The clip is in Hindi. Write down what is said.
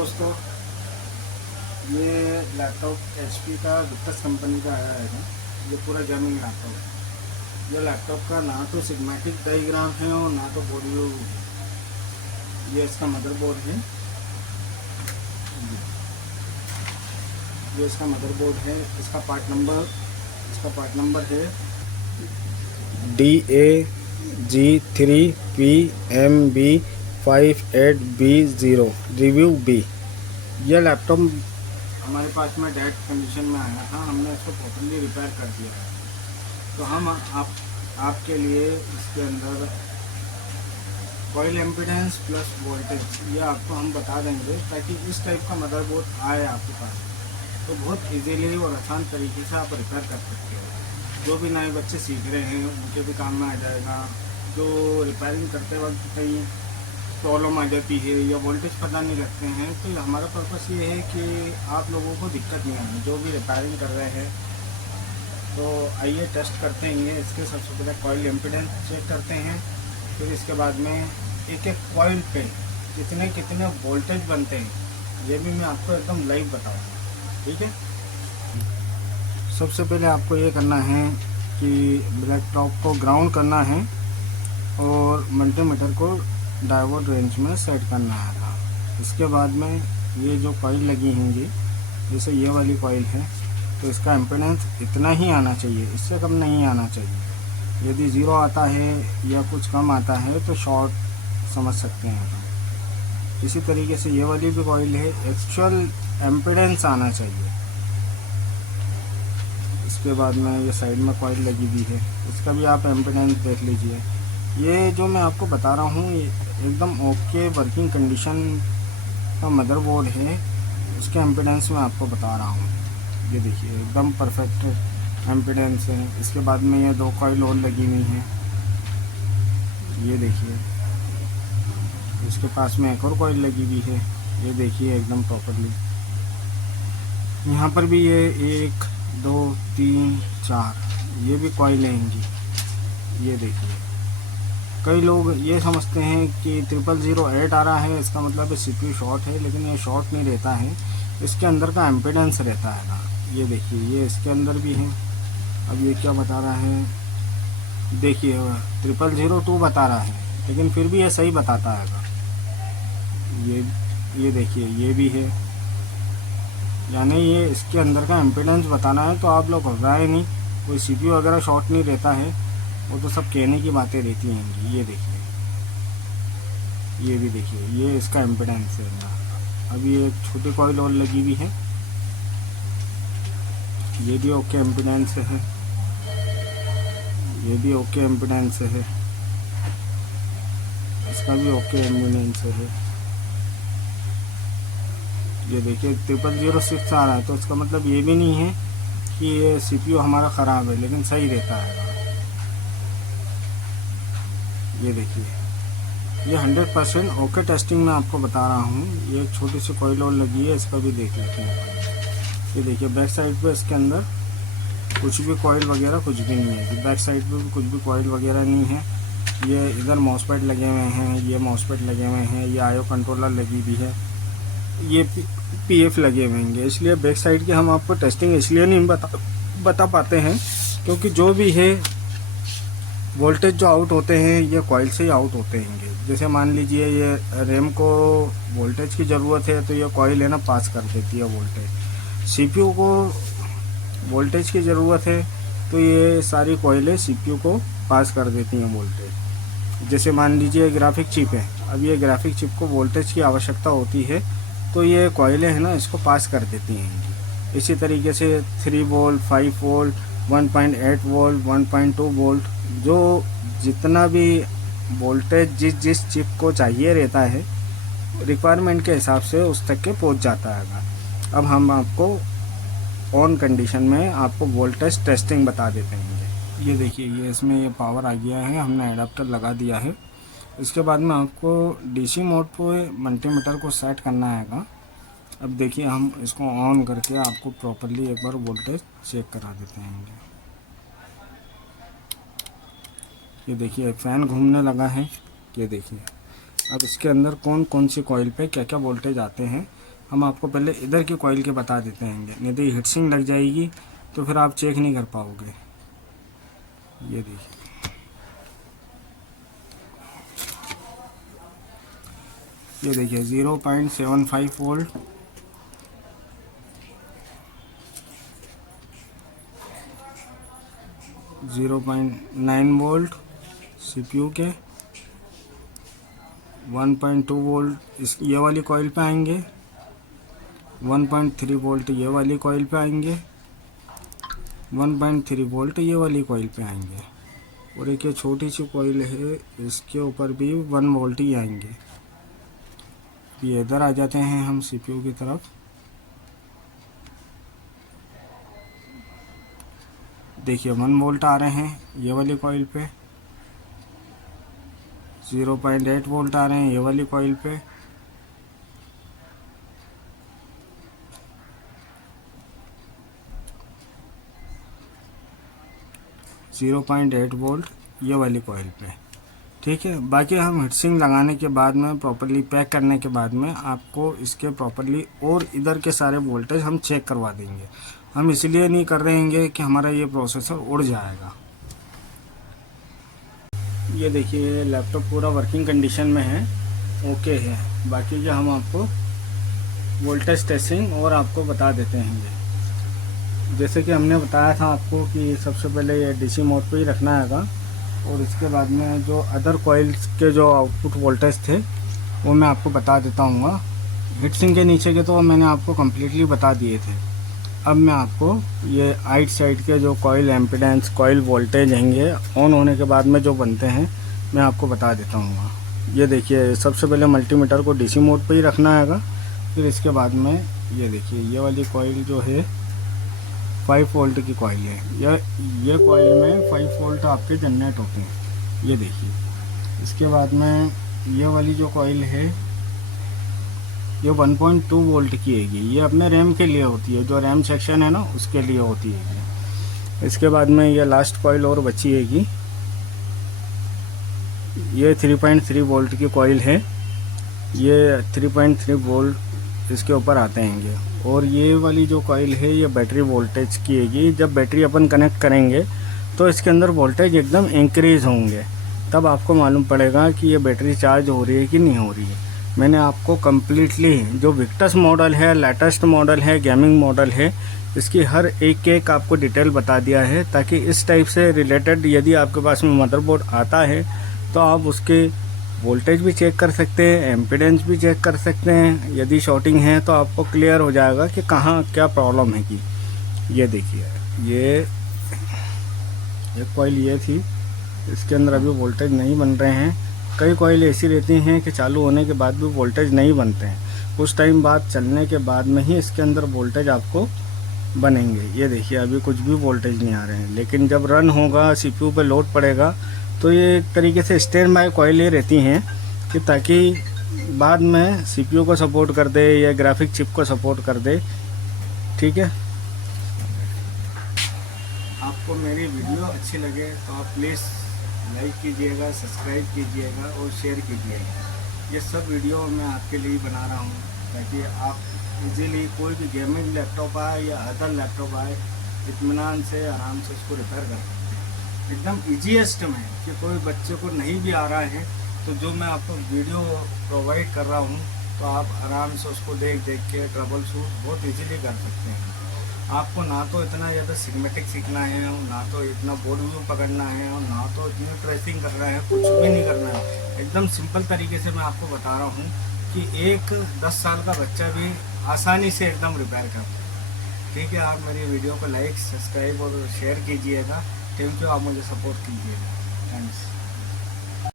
दोस्तों, ये लैपटॉप एचपी का विक्टस कंपनी का आया है। ये पूरा गेमिंग लैपटॉप है। ये लैपटॉप का ना तो सिग्मेटिक डायग्राम है और ना तो बोर्ड व्यू। ये इसका मदरबोर्ड है। ये इसका मदरबोर्ड है। इसका पार्ट नंबर है DAG3PMB58B0 रिव्यू बी। ये लैपटॉप हमारे पास में डेड कंडीशन में आया था। हमने इसको प्रॉपर्ली रिपेयर कर दिया है। तो हम आपके लिए इसके अंदर कॉइल एम्पिडेंस प्लस वोल्टेज ये आपको हम बता देंगे, ताकि इस टाइप का मदरबोर्ड आए आपके पास तो बहुत इजीली और आसान तरीके से आप रिपेयर कर सकते हो। जो भी नए बच्चे सीख रहे हैं उनके भी काम में आ जाएगा। जो रिपेयरिंग करते वक्त कहीं प्रॉब्लम आ जाती है या वोल्टेज पता नहीं लगते हैं, तो हमारा पर्पस ये है कि आप लोगों को दिक्कत नहीं आए जो भी रिपेयरिंग कर रहे हैं। तो आइए टेस्ट करते हैं इसके। सबसे पहले कॉइल एम्पिडेंस चेक करते हैं, फिर इसके बाद में एक एक कॉइल पे कितने कितने वोल्टेज बनते हैं ये भी मैं आपको एकदम लाइव बताऊँगा। ठीक है। सबसे पहले आपको ये करना है कि लैपटॉप को ग्राउंड करना है और मल्टीमीटर को डायोड रेंज में सेट करना है। इसके बाद में ये जो कॉइल लगी होंगी, जैसे ये वाली कॉइल है, तो इसका एम्पिडेंस इतना ही आना चाहिए, इससे कम नहीं आना चाहिए। यदि ज़ीरो आता है या कुछ कम आता है तो शॉर्ट समझ सकते हैं हम। इसी तरीके से ये वाली भी कॉइल है, एक्चुअल एम्पिडेंस आना चाहिए। इसके बाद में ये साइड में कॉइल लगी हुई है, इसका भी आप एम्पिडेंस देख लीजिए। ये जो मैं आपको बता रहा हूँ ये एकदम ओके वर्किंग कंडीशन का मदरबोर्ड है। उसके एम्पिडेंस मैं आपको बता रहा हूँ। ये देखिए एकदम परफेक्ट एम्पिडेंस है। इसके बाद में ये दो कॉइल और लगी हुई हैं, ये देखिए। इसके पास में एक और कॉइल लगी हुई है, ये देखिए एकदम प्रॉपरली। यहाँ पर भी ये 1 2 3 4 ये भी कॉइल रहेंगी, ये देखिए। कई लोग ये समझते हैं कि 0008 आ रहा है इसका मतलब CPU शॉर्ट है, लेकिन ये शॉर्ट नहीं रहता है, इसके अंदर का एम्पिडेंस रहता है ना। ये देखिए ये इसके अंदर भी है। अब ये क्या बता रहा है, देखिए 0002 बता रहा है, लेकिन फिर भी ये सही बताता है। ये देखिए ये भी है, यानी ये इसके अंदर का एम्पिडेंस बताना है। तो आप लोग घबराए नहीं, कोई CPU वगैरह शॉर्ट नहीं रहता है, वो तो सब कहने की बातें रहती हैं। ये देखिए ये भी देखिए ये इसका एम्पिडेंस है। अब ये एक छोटी कॉइल और लगी हुई है, ये भी ओके एम्पिडेंस है, ये भी ओके एम्पिडेंस है, इसका भी ओके एम्पिडेंस है। ये देखिए 0006 आ रहा है, तो इसका मतलब ये भी नहीं है कि ये CPU हमारा ख़राब है, लेकिन सही रहता है। ये देखिए ये 100% ओके टेस्टिंग में आपको बता रहा हूँ। ये एक छोटी सी कॉइल और लगी है, इसका भी देख लेते हैं। ये देखिए बैक साइड पे इसके अंदर कुछ भी कॉइल वगैरह कुछ भी नहीं है। बैक साइड पे भी कुछ भी कॉइल वगैरह नहीं है। ये इधर मॉसफेट लगे हुए हैं, ये मॉसफेट लगे हुए हैं, ये IO कंट्रोलर लगी हुई है, ये PF लगे हुए हैं। इसलिए बैक साइड की हम आपको टेस्टिंग इसलिए नहीं बता पाते हैं, क्योंकि जो भी है वोल्टेज जो आउट होते हैं ये कॉइल से ही आउट होते हैं। जैसे मान लीजिए ये रैम को वोल्टेज की ज़रूरत है, तो ये कॉइल है ना पास कर देती है वोल्टेज। CPU को वोल्टेज की ज़रूरत है, तो ये सारी कॉइलें CPU को पास कर देती हैं वोल्टेज। जैसे मान लीजिए ग्राफिक चिप है, अब ये ग्राफिक चिप को वोल्टेज की आवश्यकता होती है, तो ये कॉइलें हैं ना इसको पास कर देती हैं। इसी तरीके से 3 वोल्ट 5 वोल्ट 1.8 वोल्ट 1.2 वोल्ट जो जितना भी वोल्टेज जिस चिप को चाहिए रहता है, रिक्वायरमेंट के हिसाब से उस तक के पहुंच जाता है। अब हम आपको ऑन कंडीशन में आपको वोल्टेज टेस्टिंग बता देते हैं। ये देखिए ये इसमें ये पावर आ गया है, हमने एडाप्टर लगा दिया है। इसके बाद में आपको DC मोड पे मल्टीमीटर को सेट करना है। अब देखिए हम इसको ऑन करके आपको प्रॉपरली एक बार वोल्टेज चेक करा देते हैं। ये देखिए फ़ैन घूमने लगा है, ये देखिए। अब इसके अंदर कौन कौन सी कॉइल पे क्या क्या वोल्टेज आते हैं हम आपको पहले इधर की कॉइल के बता देते हैं, नहीं तो हीटसिंग लग जाएगी तो फिर आप चेक नहीं कर पाओगे। ये देखिए, ये देखिए 0.75 वोल्ट, 0.9 वोल्ट सीपीयू के, 1.2 वोल्ट इस ये वाली कॉइल पे आएंगे, 1.3 वोल्ट ये वाली कॉइल पे आएंगे, 1.3 वोल्ट ये वाली कॉइल पे आएंगे, और एक ये छोटी सी कॉइल है इसके ऊपर भी 1 वोल्ट ही आएंगे। ये इधर आ जाते हैं हम सीपीयू की तरफ। देखिए 1 वोल्ट आ रहे हैं ये वाली कॉइल पे, 0.8 वोल्ट आ रहे हैं ये वाली कॉइल पे, 0.8 वोल्ट ये वाली कॉइल पे। ठीक है, बाकी हम हीटसिंग लगाने के बाद में प्रॉपरली पैक करने के बाद में आपको इसके प्रॉपरली और इधर के सारे वोल्टेज हम चेक करवा देंगे। हम इसलिए नहीं कर रहेंगे कि हमारा ये प्रोसेसर उड़ जाएगा। ये देखिए लैपटॉप पूरा वर्किंग कंडीशन में है, ओके है। बाकी जो हम आपको वोल्टेज टेस्टिंग और आपको बता देते हैं। ये जैसे कि हमने बताया था आपको कि सबसे पहले ये डीसी मोड पे ही रखना है, और इसके बाद में जो अदर कॉइल्स के जो आउटपुट वोल्टेज थे वो मैं आपको बता देता हूँ। हीटसिंग के नीचे के तो मैंने आपको कम्प्लीटली बता दिए थे। अब मैं आपको ये आइट साइड के जो कॉइल एम्पीडेंस, कॉइल वोल्टेज हैंगे ऑन होने के बाद में जो बनते हैं मैं आपको बता देता हूँ। ये देखिए सबसे पहले मल्टीमीटर को डीसी मोड पे ही रखना है, फिर इसके बाद में ये देखिए ये वाली कॉइल जो है 5 वोल्ट की कॉइल है। ये कॉइल में 5 वोल्ट आपके जनरेट होते हैं। ये देखिए, इसके बाद में ये वाली जो कॉइल है ये 1.2 वोल्ट की हैगी। ये अपने रैम के लिए होती है, जो रैम सेक्शन है ना उसके लिए होती है। इसके बाद में ये लास्ट कॉइल और बची हैगी, ये 3.3 वोल्ट की कॉइल है। ये 3.3 वोल्ट इसके ऊपर आते हैं। और ये वाली जो कॉइल है ये बैटरी वोल्टेज की हैगी। जब बैटरी अपन कनेक्ट करेंगे तो इसके अंदर वोल्टेज एकदम इंक्रीज होंगे, तब आपको मालूम पड़ेगा कि ये बैटरी चार्ज हो रही है कि नहीं हो रही है। मैंने आपको कम्प्लीटली जो विक्टस मॉडल है, लेटेस्ट मॉडल है, गेमिंग मॉडल है, इसकी हर एक आपको डिटेल बता दिया है, ताकि इस टाइप से रिलेटेड यदि आपके पास में मदरबोर्ड आता है तो आप उसके वोल्टेज भी चेक कर सकते हैं, एम्पीडेंस भी चेक कर सकते हैं। यदि शॉर्टिंग है तो आपको क्लियर हो जाएगा कि कहाँ क्या प्रॉब्लम है कि। ये देखिए ये कॉइल ये थी, इसके अंदर अभी वोल्टेज नहीं बन रहे हैं। कई कॉइल ऐसी रहती हैं कि चालू होने के बाद भी वोल्टेज नहीं बनते हैं, कुछ टाइम बाद चलने के बाद में ही इसके अंदर वोल्टेज आपको बनेंगे। ये देखिए अभी कुछ भी वोल्टेज नहीं आ रहे हैं, लेकिन जब रन होगा, सीपीयू पे लोड पड़ेगा, तो ये एक तरीके से स्टैंड बाय कॉइल ये रहती हैं कि ताकि बाद में सीपीयू को सपोर्ट कर दे या ग्राफिक चिप को सपोर्ट कर दे। ठीक है, आपको मेरी वीडियो अच्छी लगे तो आप प्लीज़ लाइक कीजिएगा, सब्सक्राइब कीजिएगा और शेयर कीजिएगा। ये सब वीडियो मैं आपके लिए बना रहा हूँ ताकि आप इजीली कोई भी गेमिंग लैपटॉप आए या अदर लैपटॉप आए, इत्मीनान से आराम से उसको रिपेयर कर सकते हैं। एकदम ईजीएस्ट में कि कोई बच्चे को नहीं भी आ रहा है तो जो मैं आपको वीडियो प्रोवाइड कर रहा हूँ तो आप आराम से उसको देख के ट्रबल शूट बहुत इजीली कर सकते हैं। आपको ना तो इतना ज़्यादा सिनेमैटिक सीखना है, ना तो इतना बोर्ड व्यू पकड़ना है, और ना तो इतनी ट्रेसिंग करना है, कुछ भी नहीं करना है। एकदम सिंपल तरीके से मैं आपको बता रहा हूँ कि एक 10 साल का बच्चा भी आसानी से एकदम रिपेयर कर सकता है। ठीक है, आप मेरी वीडियो को लाइक, सब्सक्राइब और शेयर कीजिएगा। थैंक यू, आप मुझे सपोर्ट कीजिएगा। थैंक्स।